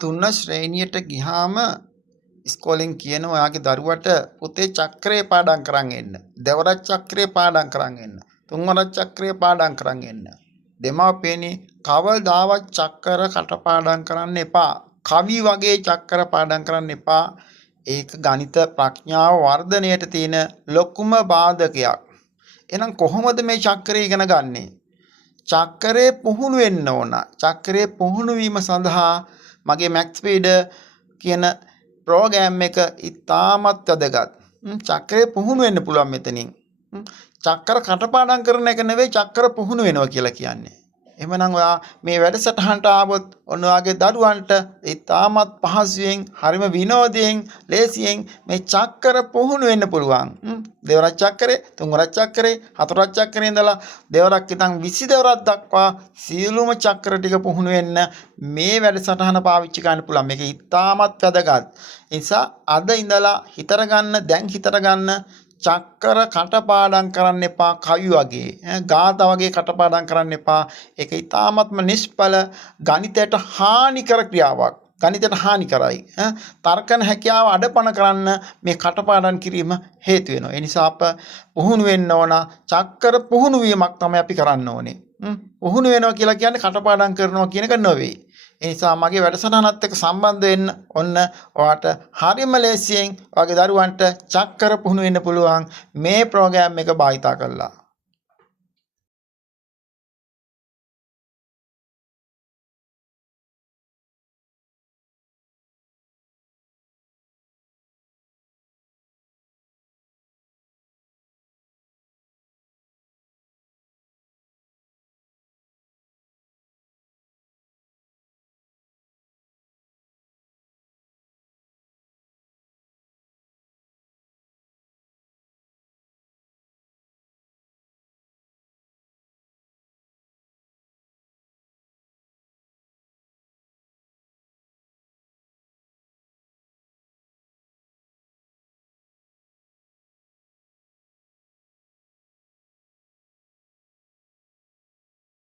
තුන ශ්‍රේණියට ගියාම ඉස්කෝලෙන් කියනවා ඔයාගේ දරුවට පුතේ චක්‍රේ පාඩම් කරන් එන්න. දෙවරක් චක්‍රේ පාඩම් කරන් එන්න. තුන්වරක් චක්‍රේ පාඩම් කරන් එන්න. දෙමාපියනි කවදාවත් චක්‍ර කටපාඩම් කරන්න එපා. කවි වගේ චක්‍ර පාඩම් කරන්න එපා. ඒක ගණිත ප්‍රඥාව වර්ධනයට තියෙන ලොකුම බාධකයක්. එහෙනම් කොහොමද මේ චක්‍රය ඉගෙන ගන්නෙ? චක්‍රේ පුහුණු වෙන්න ඕන. චක්‍රේ පුහුණු වීම සඳහා මගේ Max Speed කියන ප්‍රෝග්‍රෑම් එක ඉතාමත් වැදගත්. චක්‍රේ පුහුණු වෙන්න පුළුවන් මෙතනින්. චක්‍ර කටපාඩම් කරන එක නෙවෙයි චක්‍ර පුහුණු වෙනවා කියලා කියන්නේ. එහෙමනම් ඔයා මේ වැඩසටහනට ආවොත් ඔන්න ඔයාගේ දරුවන්ට ඉතාමත් පහසුවෙන් හරිම විනෝදයෙන් ලේසියෙන් මේ චක්‍ර පුහුණු වෙන්න පුළුවන්. දෙවරක් චක්‍රේ, තුන්වරක් චක්‍රේ, හතරක් චක්‍රේ ඉඳලා දෙවරක් ඉඳන් 20 දෙවරක් දක්වා සියලුම චක්‍ර ටික පුහුණු වෙන්න මේ වැඩසටහන පාවිච්චි කරන්න පුළුවන්. මේක ඉතාමත් වැදගත්. ඒ නිසා අද ඉඳලා හිතර ගන්න, දැන් හිතර ගන්න චක්‍ර කටපාඩම් කරන්න එපා කවි වගේ ගාථා වගේ කටපාඩම් කරන්න එපා. ඒක ඊටාත්ම නිෂ්ඵල ගණිතයට හානිකර ක්‍රියාවක්. ගණිතයට හානි කරයි. තර්කන හැකියාව අඩපණ කරන්න මේ කටපාඩම් කිරීම හේතු වෙනවා. ඒ නිසා අප පුහුණු වෙන්න ඕන. චක්‍ර පුහුණු වීමක් තමයි අපි කරන්න ඕනේ. පුහුණු වෙනවා කියලා කියන්නේ කටපාඩම් කරනවා කියන එක නෙවෙයි. ඒ නිසා මගේ වැඩසටහනත් එක්ක සම්බන්ධ වෙන්න ඔන්න ඔයාට හරියම ලේසියෙන් ඔයාගේ දරුවන්ට චක්‍ර පුහුණු වෙන්න පුළුවන් මේ ප්‍රෝග්‍රෑම් එක භාවිතා කරලා.